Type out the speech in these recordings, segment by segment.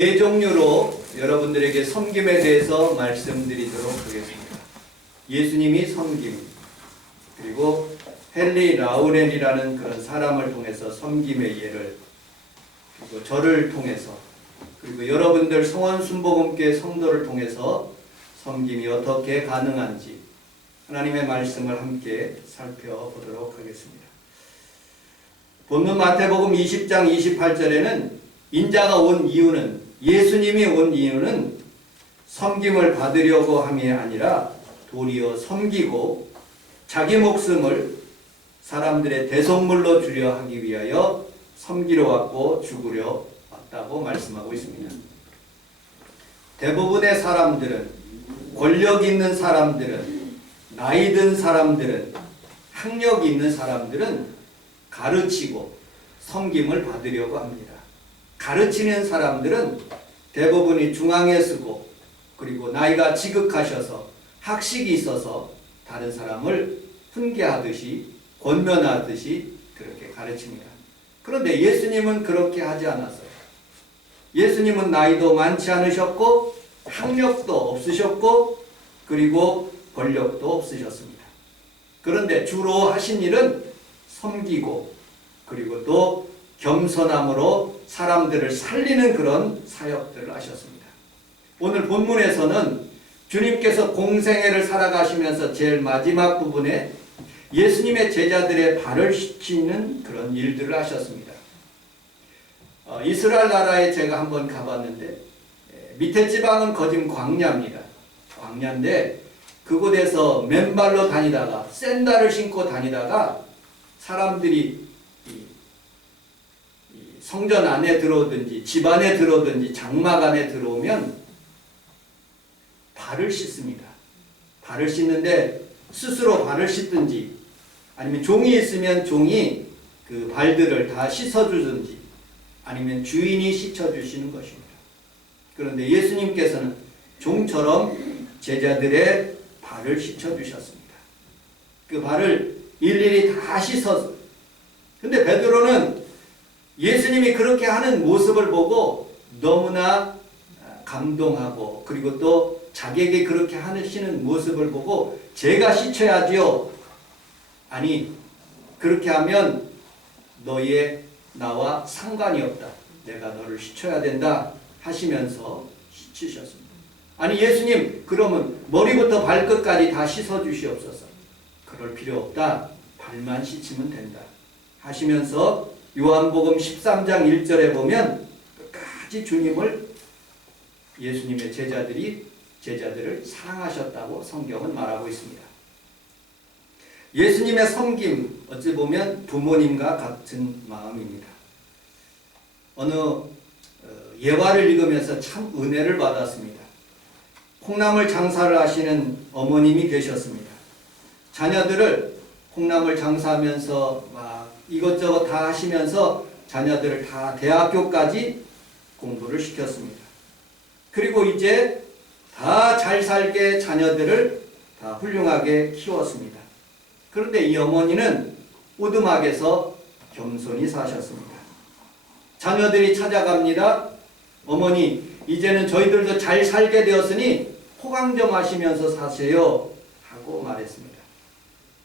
네 종류로 여러분들에게 섬김에 대해서 말씀드리도록 하겠습니다. 예수님이 섬김, 그리고 헨리 라우렌이라는 그런 사람을 통해서 섬김의 예를, 그리고 저를 통해서, 그리고 여러분들 성원순복음교회 성도를 통해서 섬김이 어떻게 가능한지 하나님의 말씀을 함께 살펴보도록 하겠습니다. 본문 마태복음 20장 28절에는 인자가 온 이유는, 예수님이 온 이유는 섬김을 받으려고 함이 아니라 도리어 섬기고 자기 목숨을 사람들의 대속물로 주려 하기 위하여 섬기러 왔고 죽으려 왔다고 말씀하고 있습니다. 대부분의 사람들은, 권력 있는 사람들은, 나이 든 사람들은, 학력 있는 사람들은 가르치고 섬김을 받으려고 합니다. 가르치는 사람들은 대부분이 중앙에 서고, 그리고 나이가 지극하셔서 학식이 있어서 다른 사람을 훈계하듯이 권면하듯이 그렇게 가르칩니다. 그런데 예수님은 그렇게 하지 않았어요. 예수님은 나이도 많지 않으셨고 학력도 없으셨고 그리고 권력도 없으셨습니다. 그런데 주로 하신 일은 섬기고, 그리고 또 겸손함으로 사람들을 살리는 그런 사역들을 하셨습니다. 오늘 본문에서는 주님께서 공생애를 살아가시면서 제일 마지막 부분에 예수님의 제자들의 발을 씻기는 그런 일들을 하셨습니다. 이스라엘 나라에 제가 한번 가봤는데, 밑에 지방은 거진 광야입니다. 광야인데 그곳에서 맨발로 다니다가 샌들을 신고 다니다가 사람들이 성전 안에 들어오든지 집 안에 들어오든지 장막 안에 들어오면 발을 씻습니다. 발을 씻는데 스스로 발을 씻든지 아니면 종이 있으면 종이 그 발들을 다 씻어주든지 아니면 주인이 씻어주시는 것입니다. 그런데 예수님께서는 종처럼 제자들의 발을 씻어주셨습니다. 그 발을 일일이 다 씻어서. 근데 베드로는 예수님이 그렇게 하는 모습을 보고 너무나 감동하고, 그리고 또 자기에게 그렇게 하시는 모습을 보고 제가 씻어야지요. 아니, 그렇게 하면 너희의 나와 상관이 없다. 내가 너를 씻어야 된다 하시면서 씻으셨습니다. 아니 예수님, 그러면 머리부터 발끝까지 다 씻어주시옵소서. 그럴 필요 없다. 발만 씻으면 된다 하시면서 요한복음 13장 1절에 보면 끝까지 주님을, 예수님의 제자들을 사랑하셨다고 성경은 말하고 있습니다. 예수님의 섬김, 어찌 보면 부모님과 같은 마음입니다. 어느 예화를 읽으면서 참 은혜를 받았습니다. 콩나물 장사를 하시는 어머님이 계셨습니다. 자녀들을 콩나물 장사하면서 막 이것저것 다 하시면서 자녀들을 다 대학교까지 공부를 시켰습니다. 그리고 이제 다 잘 살게 자녀들을 다 훌륭하게 키웠습니다. 그런데 이 어머니는 오두막에서 겸손히 사셨습니다. 자녀들이 찾아갑니다. 어머니, 이제는 저희들도 잘 살게 되었으니 호강 좀 하시면서 사세요 하고 말했습니다.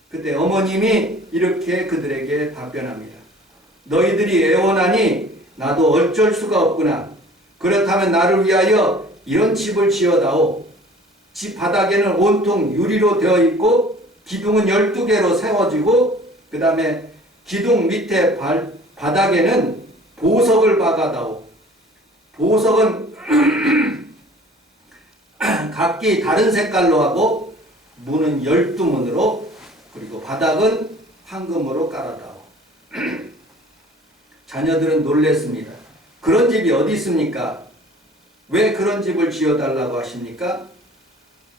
그때 어머님이 이렇게 그들에게 답변합니다. 너희들이 애원하니 나도 어쩔 수가 없구나. 그렇다면 나를 위하여 이런 집을 지어다오. 집 바닥에는 온통 유리로 되어 있고 기둥은 12개로 세워지고 그 다음에 기둥 밑에 바닥에는 보석을 박아다오. 보석은 각기 다른 색깔로 하고 문은 12문으로, 그리고 바닥은 황금으로 깔아다오. 자녀들은 놀랬습니다. 그런 집이 어디 있습니까? 왜 그런 집을 지어달라고 하십니까?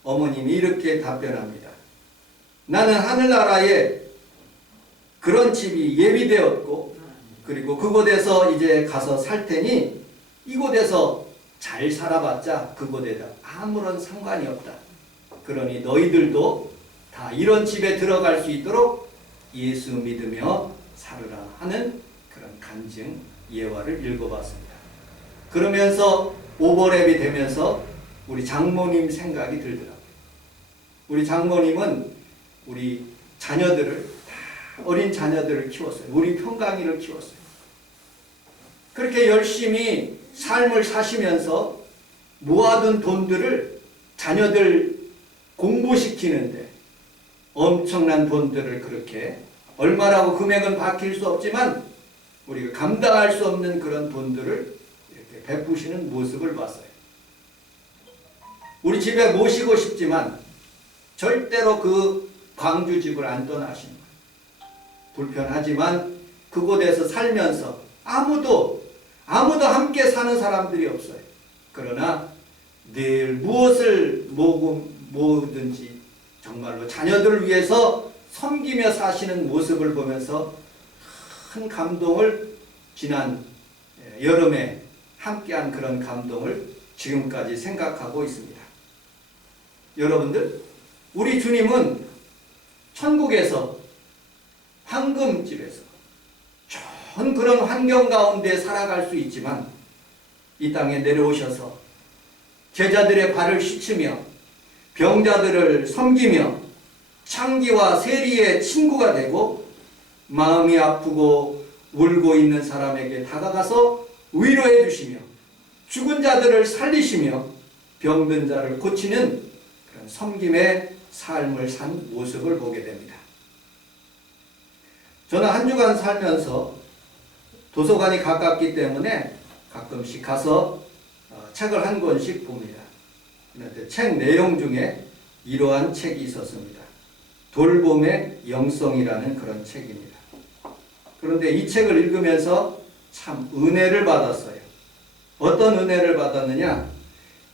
어머님이 이렇게 답변합니다. 나는 하늘나라에 그런 집이 예비되었고, 그리고 그곳에서 이제 가서 살 테니 이곳에서 잘 살아봤자 그곳에다 아무런 상관이 없다. 그러니 너희들도 다 이런 집에 들어갈 수 있도록 예수 믿으며 살으라 하는 그런 간증 예화를 읽어봤습니다. 그러면서 오버랩이 되면서 우리 장모님 생각이 들더라고요. 우리 장모님은 우리 자녀들을, 어린 자녀들을 키웠어요. 우리 평강이를 키웠어요. 그렇게 열심히 삶을 사시면서 모아둔 돈들을 자녀들 공부시키는데 엄청난 돈들을 그렇게, 얼마라고 금액은 밝힐 수 없지만 우리가 감당할 수 없는 그런 돈들을 이렇게 베푸시는 모습을 봤어요. 우리 집에 모시고 싶지만 절대로 그 광주집을 안 떠나시는 거예요. 불편하지만 그곳에서 살면서 아무도 함께 사는 사람들이 없어요. 그러나 늘 무엇을 모으든지 정말로 자녀들을 위해서 섬기며 사시는 모습을 보면서 큰 감동을, 지난 여름에 함께한 그런 감동을 지금까지 생각하고 있습니다. 여러분들, 우리 주님은 천국에서 황금집에서 좋은 그런 환경 가운데 살아갈 수 있지만 이 땅에 내려오셔서 제자들의 발을 씻으며 병자들을 섬기며 창기와 세리의 친구가 되고 마음이 아프고 울고 있는 사람에게 다가가서 위로해 주시며 죽은 자들을 살리시며 병든 자를 고치는 그런 섬김의 삶을 산 모습을 보게 됩니다. 저는 한 주간 살면서 도서관이 가깝기 때문에 가끔씩 가서 책을 한 권씩 봅니다. 그런데 책 내용 중에 이러한 책이 있었습니다. 돌봄의 영성이라는 그런 책입니다. 그런데 이 책을 읽으면서 참 은혜를 받았어요. 어떤 은혜를 받았느냐?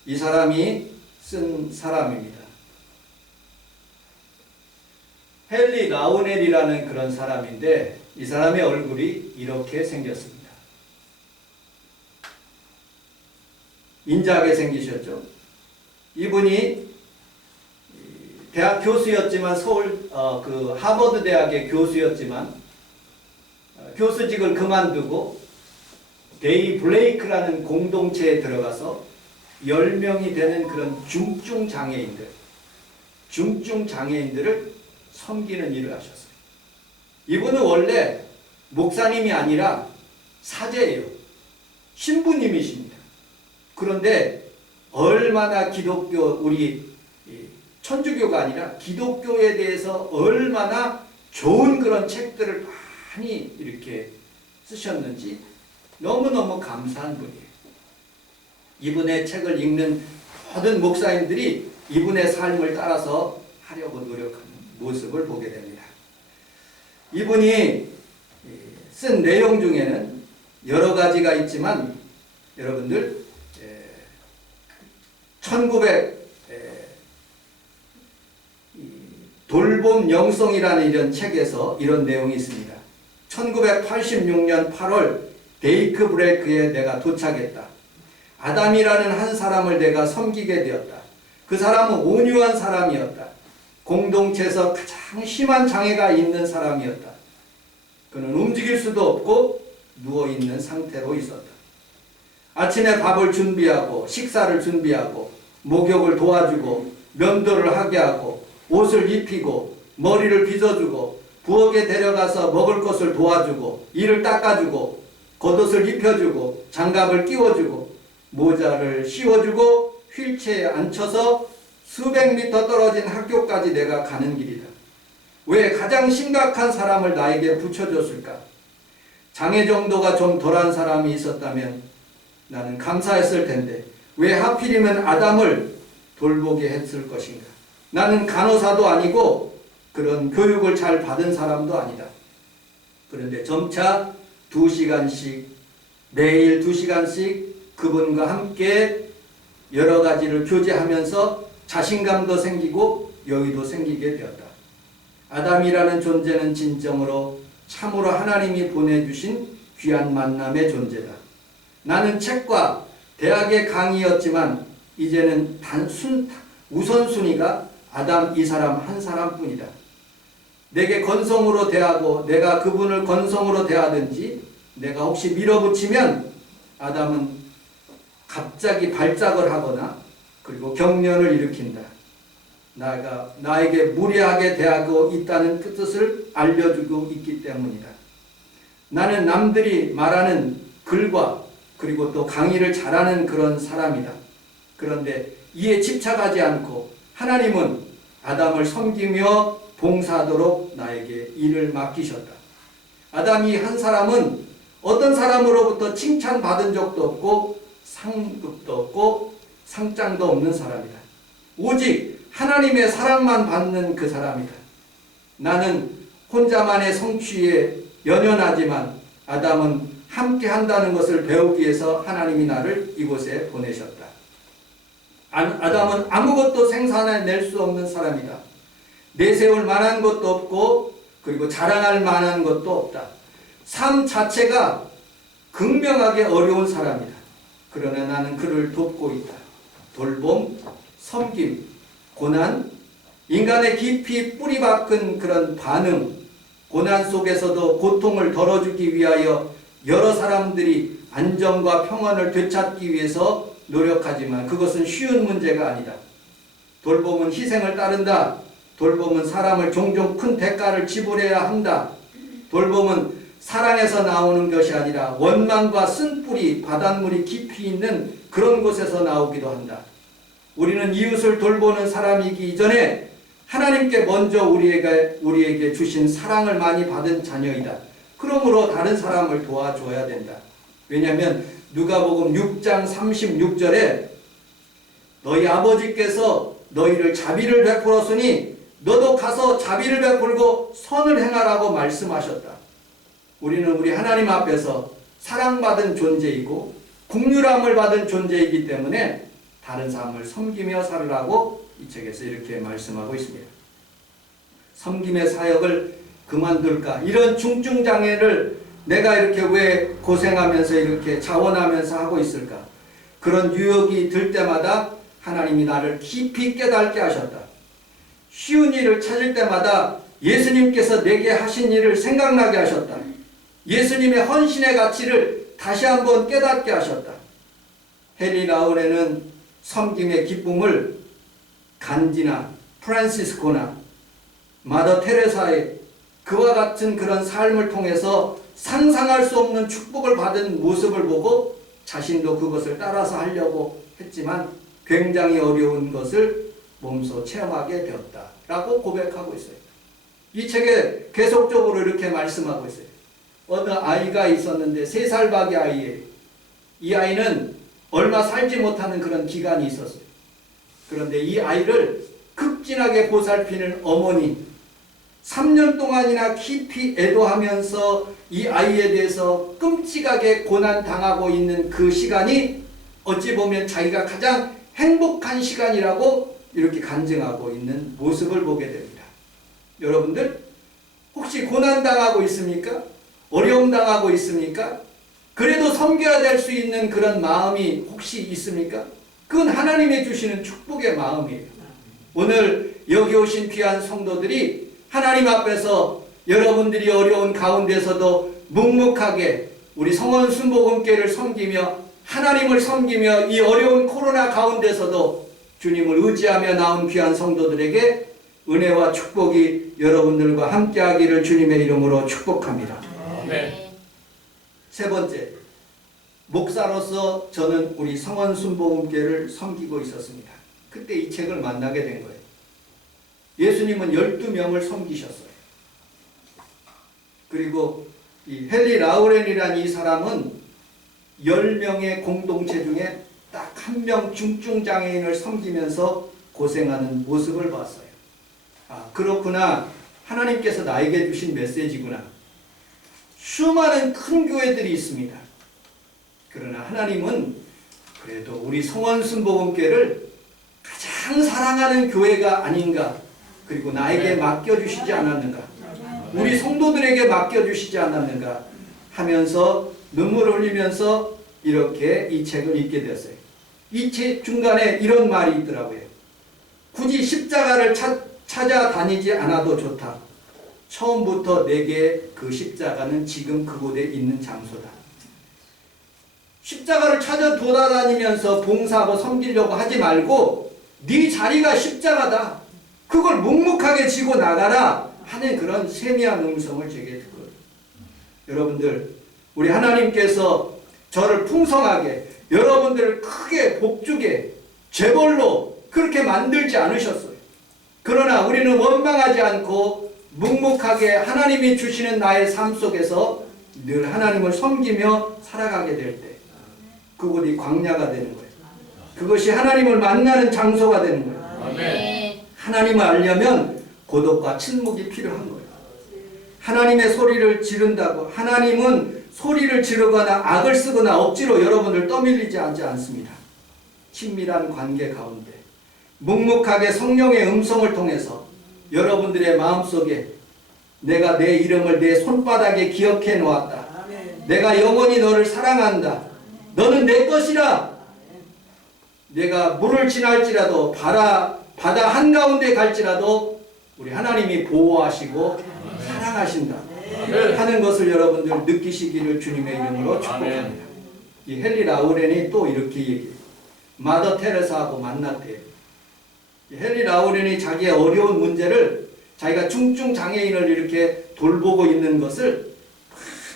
이 사람이 쓴 사람입니다. 헨리 라우넬이라는 그런 사람인데 이 사람의 얼굴이 이렇게 생겼습니다. 인자하게 생기셨죠. 이분이 대학 교수였지만 서울 그 하버드 대학의 교수였지만 교수직을 그만두고 데이 블레이크라는 공동체에 들어가서 10명이 되는 그런 중증 장애인들을 섬기는 일을 하셨어요. 이분은 원래 목사님이 아니라 사제예요. 신부님이십니다. 그런데 얼마나 우리 천주교가 아니라 기독교에 대해서 얼마나 좋은 그런 책들을 많이 이렇게 쓰셨는지 너무너무 감사한 분이에요. 이분의 책을 읽는 모든 목사님들이 이분의 삶을 따라서 하려고 노력하는 모습을 보게 됩니다. 이분이 쓴 내용 중에는 여러 가지가 있지만 여러분들 1900 돌봄 영성이라는 이런 책에서 이런 내용이 있습니다. 1986년 8월 데이크 브레이크에 내가 도착했다. 아담이라는 한 사람을 내가 섬기게 되었다. 그 사람은 온유한 사람이었다. 공동체에서 가장 심한 장애가 있는 사람이었다. 그는 움직일 수도 없고 누워있는 상태로 있었다. 아침에 밥을 준비하고 식사를 준비하고 목욕을 도와주고 면도를 하게 하고 옷을 입히고 머리를 빗어주고 부엌에 데려가서 먹을 것을 도와주고 이를 닦아주고 겉옷을 입혀주고 장갑을 끼워주고 모자를 씌워주고 휠체어에 앉혀서 수백 미터 떨어진 학교까지 내가 가는 길이다. 왜 가장 심각한 사람을 나에게 붙여줬을까? 장애 정도가 좀 덜한 사람이 있었다면 나는 감사했을 텐데 왜 하필이면 아담을 돌보게 했을 것인가? 나는 간호사도 아니고 그런 교육을 잘 받은 사람도 아니다. 그런데 점차 2시간씩 매일 2시간씩 그분과 함께 여러 가지를 교제하면서 자신감도 생기고 여유도 생기게 되었다. 아담이라는 존재는 진정으로 참으로 하나님이 보내주신 귀한 만남의 존재다. 나는 책과 대학의 강의였지만 이제는 우선순위가 아담 이 사람 한 사람뿐이다. 내게 건성으로 대하고 내가 그분을 건성으로 대하든지 내가 혹시 밀어붙이면 아담은 갑자기 발작을 하거나 그리고 경련을 일으킨다. 나에게 무례하게 대하고 있다는 그 뜻을 알려주고 있기 때문이다. 나는 남들이 말하는 글과 그리고 또 강의를 잘하는 그런 사람이다. 그런데 이에 집착하지 않고 하나님은 아담을 섬기며 봉사하도록 나에게 일을 맡기셨다. 아담이 한 사람은 어떤 사람으로부터 칭찬받은 적도 없고 상급도 없고 상장도 없는 사람이다. 오직 하나님의 사랑만 받는 그 사람이다. 나는 혼자만의 성취에 연연하지만 아담은 함께 한다는 것을 배우기 위해서 하나님이 나를 이곳에 보내셨다. 아담은 아무것도 생산해낼 수 없는 사람이다. 내세울 만한 것도 없고 그리고 자랑할 만한 것도 없다. 삶 자체가 극명하게 어려운 사람이다. 그러나 나는 그를 돕고 있다. 돌봄, 섬김, 고난, 인간의 깊이 뿌리박은 그런 반응, 고난 속에서도 고통을 덜어주기 위하여 여러 사람들이 안정과 평안을 되찾기 위해서 노력하지만 그것은 쉬운 문제가 아니다. 돌봄은 희생을 따른다. 돌봄은 사람을 종종 큰 대가를 지불해야 한다. 돌봄은 사랑에서 나오는 것이 아니라 원망과 쓴뿌리, 바닷물이 깊이 있는 그런 곳에서 나오기도 한다. 우리는 이웃을 돌보는 사람이기 이전에 하나님께 먼저 우리에게 주신 사랑을 많이 받은 자녀이다. 그러므로 다른 사람을 도와줘야 된다. 왜냐하면 누가복음 6장 36절에 너희 아버지께서 너희를 자비를 베풀었으니 너도 가서 자비를 베풀고 선을 행하라고 말씀하셨다. 우리는 우리 하나님 앞에서 사랑받은 존재이고 긍휼함을 받은 존재이기 때문에 다른 사람을 섬기며 살으라고 이 책에서 이렇게 말씀하고 있습니다. 섬김의 사역을 그만둘까? 이런 중증장애를 내가 이렇게 왜 고생하면서 이렇게 자원하면서 하고 있을까? 그런 유혹이 들 때마다 하나님이 나를 깊이 깨닫게 하셨다. 쉬운 일을 찾을 때마다 예수님께서 내게 하신 일을 생각나게 하셨다. 예수님의 헌신의 가치를 다시 한번 깨닫게 하셨다. 헨리 라우렌은 섬김의 기쁨을 간디나 프란시스코나 마더 테레사의 그와 같은 그런 삶을 통해서 상상할 수 없는 축복을 받은 모습을 보고 자신도 그것을 따라서 하려고 했지만 굉장히 어려운 것을 몸소 체험하게 되었다라고 고백하고 있어요. 이 책에 계속적으로 이렇게 말씀하고 있어요. 어느 아이가 있었는데 3살밖에 아이예요. 이 아이는 얼마 살지 못하는 그런 기간이 있었어요. 그런데 이 아이를 극진하게 보살피는 어머니 3년 동안이나 깊이 애도하면서 이 아이에 대해서 끔찍하게 고난당하고 있는 그 시간이 어찌 보면 자기가 가장 행복한 시간이라고 이렇게 간증하고 있는 모습을 보게 됩니다. 여러분들 혹시 고난당하고 있습니까? 어려움 당하고 있습니까? 그래도 섬겨야 될 수 있는 그런 마음이 혹시 있습니까? 그건 하나님이 주시는 축복의 마음이에요. 오늘 여기 오신 귀한 성도들이 하나님 앞에서 여러분들이 어려운 가운데서도 묵묵하게 우리 성원 순복음교회를 섬기며 하나님을 섬기며 이 어려운 코로나 가운데서도 주님을 의지하며 나온 귀한 성도들에게 은혜와 축복이 여러분들과 함께하기를 주님의 이름으로 축복합니다. 네. 세 번째, 목사로서 저는 우리 성원 순복음교회를 섬기고 있었습니다. 그때 이 책을 만나게 된 거예요. 예수님은 12명을 섬기셨어요. 그리고 이 헨리 라우렌이라는 이 사람은 10명의 공동체 중에 딱 한 명 중증장애인을 섬기면서 고생하는 모습을 봤어요. 아, 그렇구나. 하나님께서 나에게 주신 메시지구나. 수많은 큰 교회들이 있습니다. 그러나 하나님은 그래도 우리 성원순복음교회를 가장 사랑하는 교회가 아닌가, 그리고 나에게 맡겨주시지 않았는가, 우리 성도들에게 맡겨주시지 않았는가 하면서 눈물을 흘리면서 이렇게 이 책을 읽게 되었어요. 이 책 중간에 이런 말이 있더라고요. 굳이 십자가를 찾아다니지 않아도 좋다. 처음부터 내게 그 십자가는 지금 그곳에 있는 장소다. 십자가를 찾아 돌아다니면서 봉사하고 섬기려고 하지 말고 네 자리가 십자가다. 그걸 묵묵하게 지고 나가라 하는 그런 세미한 음성을 제게 듣거든요. 여러분들, 우리 하나님께서 저를 풍성하게, 여러분들을 크게 복주게 재벌로 그렇게 만들지 않으셨어요. 그러나 우리는 원망하지 않고 묵묵하게 하나님이 주시는 나의 삶 속에서 늘 하나님을 섬기며 살아가게 될 때 그곳이 광야가 되는 거예요. 그것이 하나님을 만나는 장소가 되는 거예요. 아멘. 하나님을 알려면 고독과 침묵이 필요한 거예요. 하나님의 소리를 지른다고, 하나님은 소리를 지르거나 악을 쓰거나 억지로 여러분들 떠밀리지 않습니다. 친밀한 관계 가운데 묵묵하게 성령의 음성을 통해서 여러분들의 마음속에 내가 내 이름을 내 손바닥에 기억해 놓았다. 내가 영원히 너를 사랑한다. 너는 내 것이라. 내가 물을 지날지라도 바다 한가운데 갈지라도 우리 하나님이 보호하시고 사랑하신다 하는 것을 여러분들 느끼시기를 주님의 이름으로 축복합니다. 이 헨리 라우렌이 또 이렇게 얘기해요. 마더 테레사하고 만났대요. 헨리 라우렌이 자기의 어려운 문제를 자기가 중증 장애인을 이렇게 돌보고 있는 것을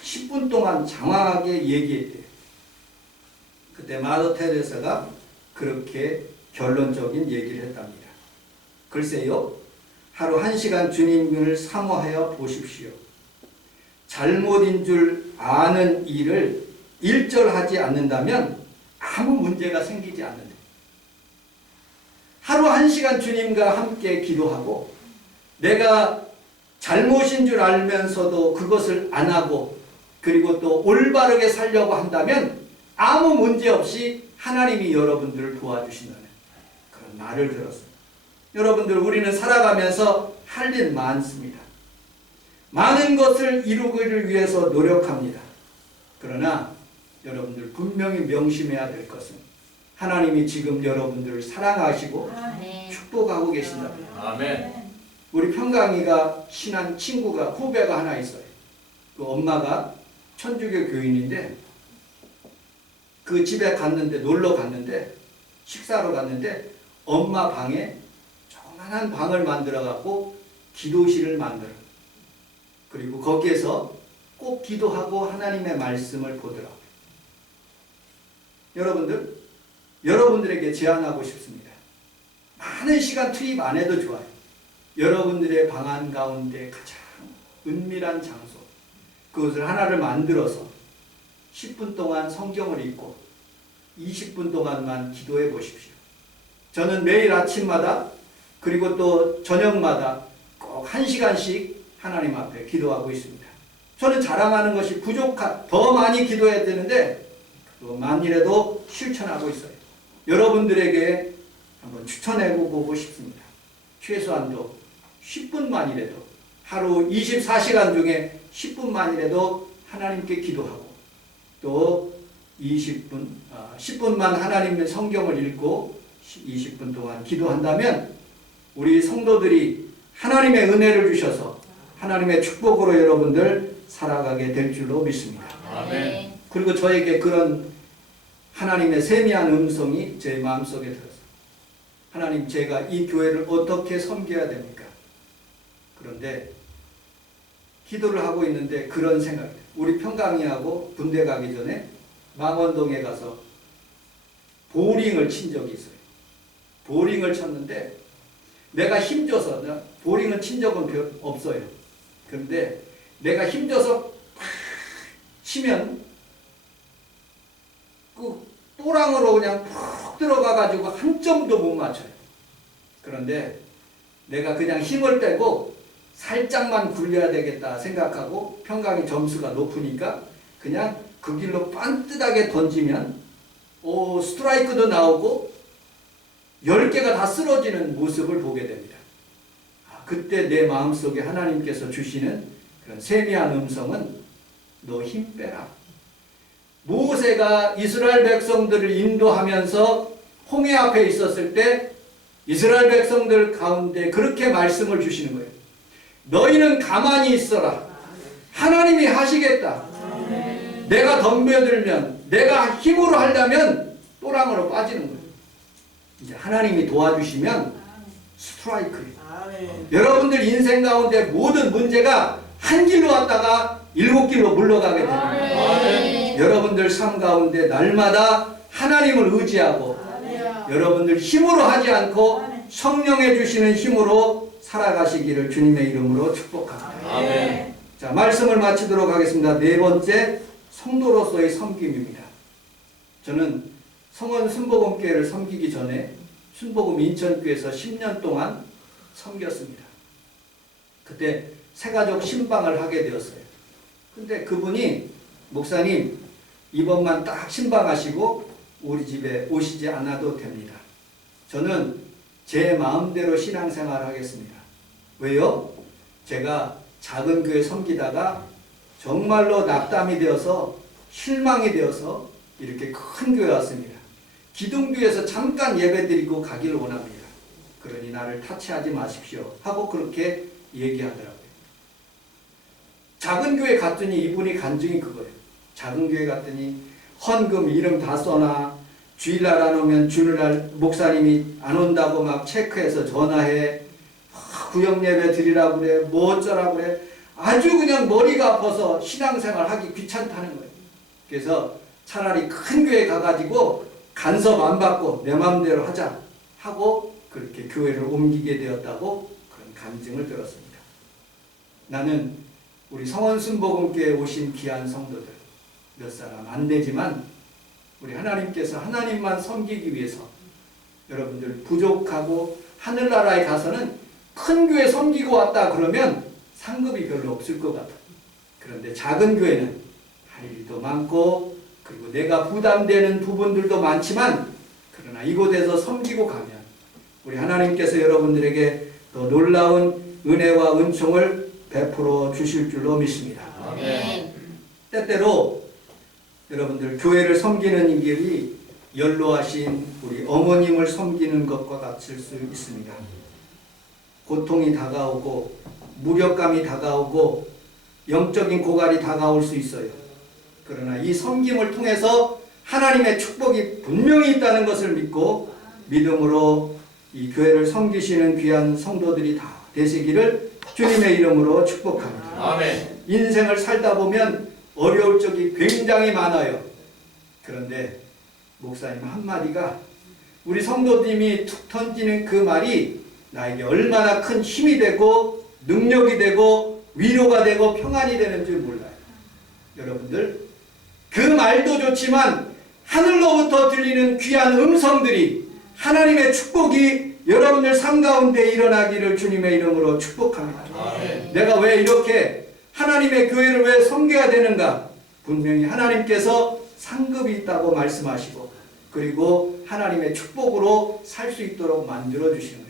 10분 동안 장황하게 얘기했대요. 그때 마더 테레사가 그렇게 결론적인 얘기를 했답니다. 글쎄요, 하루 1시간 주님을 사모하여 보십시오. 잘못인 줄 아는 일을 일절하지 않는다면 아무 문제가 생기지 않는다. 하루 1시간 주님과 함께 기도하고 내가 잘못인 줄 알면서도 그것을 안 하고 그리고 또 올바르게 살려고 한다면 아무 문제 없이 하나님이 여러분들을 도와주신다는 그런 말을 들었어요. 여러분들, 우리는 살아가면서 할 일 많습니다. 많은 것을 이루기를 위해서 노력합니다. 그러나 여러분들 분명히 명심해야 될 것은 하나님이 지금 여러분들을 사랑하시고 축복하고 계신답니다. 아멘. 우리 평강이가 친한 친구가 후배가 하나 있어요. 그 엄마가 천주교 교인인데 그 집에 갔는데 놀러 갔는데 식사로 갔는데 엄마 방에 조그만한 방을 만들어 갖고 기도실을 만들어. 그리고 거기에서 꼭 기도하고 하나님의 말씀을 보더라고요. 여러분들, 여러분들에게 제안하고 싶습니다. 많은 시간 투입 안 해도 좋아요. 여러분들의 방 안 가운데 가장 은밀한 장소, 그것을 하나를 만들어서 10분 동안 성경을 읽고 20분 동안만 기도해 보십시오. 저는 매일 아침마다 그리고 또 저녁마다 꼭 1시간씩 하나님 앞에 기도하고 있습니다. 저는 자랑하는 것이 더 많이 기도해야 되는데 또 만일에도 실천하고 있어요. 여러분들에게 한번 추천해보고 싶습니다. 최소한도 10분만이라도 하루 24시간 중에 10분만이라도 하나님께 기도하고 또 10분만 하나님의 성경을 읽고 20분 동안 기도한다면 우리 성도들이 하나님의 은혜를 주셔서 하나님의 축복으로 여러분들 살아가게 될 줄로 믿습니다. 아멘. 그리고 저에게 그런 하나님의 세미한 음성이 제 마음속에 들었어요. 하나님, 제가 이 교회를 어떻게 섬겨야 됩니까? 그런데 기도를 하고 있는데 그런 생각이 들어요. 우리 평강이하고 군대 가기 전에 망원동에 가서 보링을 친 적이 있어요. 보링을 쳤는데 내가 힘줘서, 보링은 친 적은 별 없어요. 그런데 내가 힘줘서 치면 그 또랑으로 그냥 푹 들어가가지고 한 점도 못 맞춰요. 그런데 내가 그냥 힘을 빼고 살짝만 굴려야 되겠다 생각하고 평강이 점수가 높으니까 그냥 그 길로 반듯하게 던지면 스트라이크도 나오고 10개가 다 쓰러지는 모습을 보게 됩니다. 그때 내 마음속에 하나님께서 주시는 그런 세미한 음성은 너 힘 빼라. 모세가 이스라엘 백성들을 인도하면서 홍해 앞에 있었을 때 이스라엘 백성들 가운데 그렇게 말씀을 주시는 거예요. 너희는 가만히 있어라. 하나님이 하시겠다. 내가 덤벼들면, 내가 힘으로 하려면 또랑으로 빠지는 거예요. 이제 하나님이 도와주시면 스트라이크예요. 여러분들 인생 가운데 모든 문제가 한 길로 왔다가 7길로 물러가게 됩니다. 여러분들 삶 가운데 날마다 하나님을 의지하고 여러분들 힘으로 하지 않고 성령의 주시는 힘으로 살아가시기를 주님의 이름으로 축복합니다. 자, 말씀을 마치도록 하겠습니다. 네 번째, 성도로서의 섬김입니다. 저는 성원 순복음교회를 섬기기 전에 순복음 인천교회에서 10년 동안 섬겼습니다. 그때 새가족 신방을 하게 되었어요. 근데 그분이 목사님 이번만 딱 신방하시고 우리 집에 오시지 않아도 됩니다. 저는 제 마음대로 신앙생활 하겠습니다. 왜요? 제가 작은 교회 섬기다가 정말로 낙담이 되어서 실망이 되어서 이렇게 큰 교회 왔습니다. 기둥교회에서 잠깐 예배드리고 가기를 원합니다. 그러니 나를 타치하지 마십시오 하고 그렇게 얘기하더라고요. 작은 교회 갔더니 이분이 간증이 그거예요. 작은 교회 갔더니 헌금 이름 다 써놔, 주일날 안 오면 주일날 목사님이 안 온다고 막 체크해서 전화해, 구역 예배 드리라고 그래, 뭐 어쩌라고 그래. 아주 그냥 머리가 아파서 신앙생활 하기 귀찮다는 거예요. 그래서 차라리 큰 교회 가가지고 간섭 안 받고 내 마음대로 하자 하고 그렇게 교회를 옮기게 되었다고 그런 간증을 들었습니다. 나는 우리 성원순복음교회에 오신 귀한 성도들 몇 사람 안 되지만 우리 하나님께서 하나님만 섬기기 위해서 여러분들 부족하고 하늘나라에 가서는 큰 교회 섬기고 왔다 그러면 상급이 별로 없을 것 같아. 그런데 작은 교회는 할 일도 많고 그리고 내가 부담되는 부분들도 많지만 그러나 이곳에서 섬기고 가면 우리 하나님께서 여러분들에게 더 놀라운 은혜와 은총을 베풀어 주실 줄로 믿습니다. 아멘. 때때로 여러분들 교회를 섬기는 일이 연로하신 우리 어머님을 섬기는 것과 같을 수 있습니다. 고통이 다가오고 무력감이 다가오고 영적인 고갈이 다가올 수 있어요. 그러나 이 섬김을 통해서 하나님의 축복이 분명히 있다는 것을 믿고 믿음으로 이 교회를 섬기시는 귀한 성도들이 다 되시기를 주님의 이름으로 축복합니다. 아멘. 인생을 살다 보면 어려울 적이 굉장히 많아요. 그런데 목사님 한마디가 우리 성도님이 툭 던지는 그 말이 나에게 얼마나 큰 힘이 되고 능력이 되고 위로가 되고 평안이 되는 줄 몰라요. 여러분들 그 말도 좋지만 하늘로부터 들리는 귀한 음성들이 하나님의 축복이 여러분들 삶 가운데 일어나기를 주님의 이름으로 축복합니다. 아멘. 내가 왜 이렇게 하나님의 교회를 왜 섬겨야 되는가? 분명히 하나님께서 상급이 있다고 말씀하시고 그리고 하나님의 축복으로 살 수 있도록 만들어 주시는 거예요.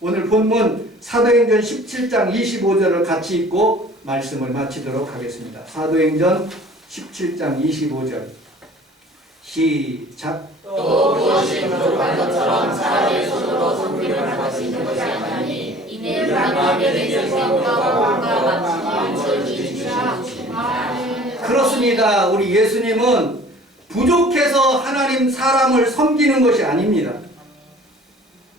오늘 본문 사도행전 17장 25절을 같이 읽고 말씀을 마치도록 하겠습니다. 사도행전 17장 25절 시작. 또 그것이 부족한 것처럼 사람의 손으로 섬김을 하시는 것이 아니니 이는 하나님의 성령과 온갖 만물을 주시라. 그렇습니다. 우리 예수님은 부족해서 하나님 사람을 섬기는 것이 아닙니다.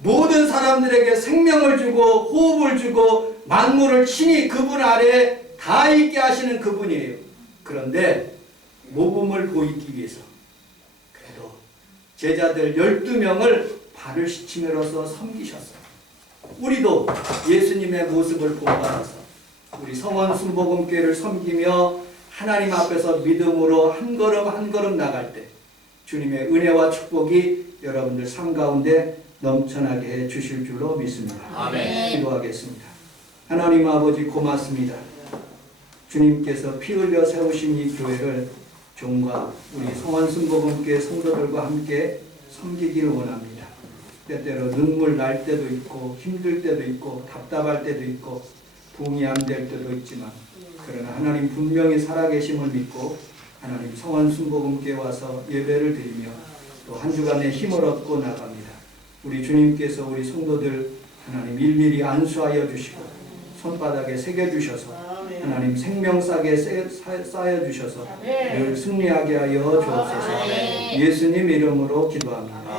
모든 사람들에게 생명을 주고 호흡을 주고 만물을 친히 그분 아래 다 있게 하시는 그분이에요. 그런데 모범을 보이기 위해서 그래도 제자들 12명을 발을 씻임으로써 섬기셨어요. 우리도 예수님의 모습을 본받아서 우리 성원순복음교회를 섬기며 하나님 앞에서 믿음으로 한 걸음 한 걸음 나갈 때 주님의 은혜와 축복이 여러분들 삶 가운데 넘쳐나게 해 주실 줄로 믿습니다. 아멘. 기도하겠습니다. 하나님 아버지 고맙습니다. 주님께서 피 흘려 세우신 이 교회를 종과 우리 성원순복음교회 성도들과 함께 섬기기를 원합니다. 때때로 눈물 날 때도 있고 힘들 때도 있고 답답할 때도 있고 부응이 안 될 때도 있지만 그러나 하나님 분명히 살아계심을 믿고 하나님 성원순복음교회 와서 예배를 드리며 또 한 주간의 힘을 얻고 나갑니다. 우리 주님께서 우리 성도들 하나님 일일이 안수하여 주시고 손바닥에 새겨주셔서 아멘. 하나님 생명싸게 쌓여 주셔서 아멘. 늘 승리하게 하여 주옵소서. 아멘. 예수님 이름으로 기도합니다.